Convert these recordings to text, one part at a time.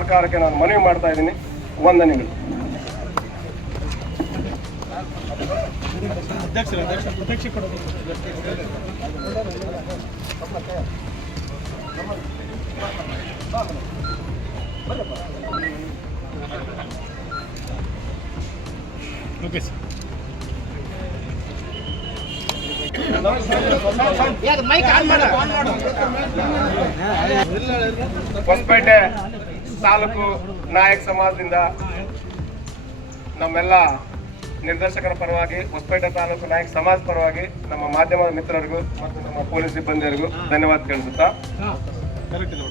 ಸರ್ಕಾರಕ್ಕೆ ನಾನು ಮನವಿ ಮಾಡ್ತಾ ಇದ್ದೀನಿ. ವಂದನೆಗಳು. Okay sir. ಹೊಸಪೇಟೆ ತಾಲೂಕು ನಾಯಕ ಸಮಾಜದಿಂದ ನಮ್ಮೆಲ್ಲ ನಿರ್ದೇಶಕರ ಪರವಾಗಿ, ಹೊಸಪೇಟೆ ತಾಲೂಕು ನಾಯಕ ಸಮಾಜ ಪರವಾಗಿ ನಮ್ಮ ಮಾಧ್ಯಮದ ಮಿತ್ರರಿಗೂ ಮತ್ತು ನಮ್ಮ ಪೊಲೀಸ್ ಸಿಬ್ಬಂದಿಯರಿಗೂ ಧನ್ಯವಾದ ತಿಳಿಸುತ್ತಾ,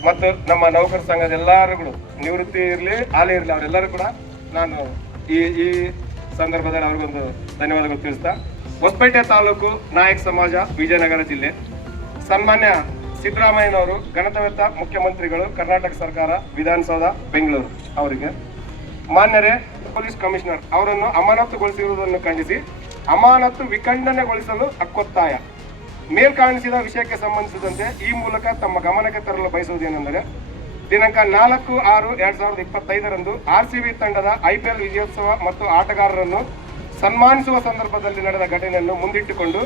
ಮತ್ತು ನಮ್ಮ ನೌಕರ ಸಂಘದ ಎಲ್ಲರಿಗೂ ನಿವೃತ್ತಿ ಇರಲಿ ಹಾಲಿ ಇರಲಿ ಅವರೆಲ್ಲರೂ ಕೂಡ ನಾನು ಈ ಸಂದರ್ಭದಲ್ಲಿ ಅವ್ರಿಗೊಂದು ಧನ್ಯವಾದಗಳು ತಿಳಿಸ್ತಾ, ಹೊಸಪೇಟೆ ತಾಲೂಕು ನಾಯಕ ಸಮಾಜ ವಿಜಯನಗರ ಜಿಲ್ಲೆ ಸನ್ಮಾನ್ಯ ಸಿದ್ದರಾಮಯ್ಯನವರು ಗಣತವ್ಯತ ಮುಖ್ಯಮಂತ್ರಿಗಳು ಕರ್ನಾಟಕ ಸರ್ಕಾರ ವಿಧಾನಸೌಧ ಬೆಂಗಳೂರು ಅವರಿಗೆ ಮಾನ್ಯರೇ ಪೊಲೀಸ್ ಕಮಿಷನರ್ ಅವರನ್ನು ಅಮಾನತುಗೊಳಿಸಿರುವುದನ್ನು ಖಂಡಿಸಿ ಅಮಾನತು ವಿಖಂಡನೆಗೊಳಿಸಲು ಹಕ್ಕೊತ್ತಾಯ. ಮೇಲ್ಕಾಣಿಸಿದ ವಿಷಯಕ್ಕೆ ಸಂಬಂಧಿಸಿದಂತೆ ಈ ಮೂಲಕ ತಮ್ಮ ಗಮನಕ್ಕೆ ತರಲು ಬಯಸುವುದೇನೆಂದರೆ, ದಿನಾಂಕ 4/6/2025 RCB ತಂಡದ IPL ವಿಜಯೋತ್ಸವ ಮತ್ತು ಆಟಗಾರರನ್ನು ಸನ್ಮಾನಿಸುವ ಸಂದರ್ಭದಲ್ಲಿ ನಡೆದ ಘಟನೆಯನ್ನು ಮುಂದಿಟ್ಟುಕೊಂಡು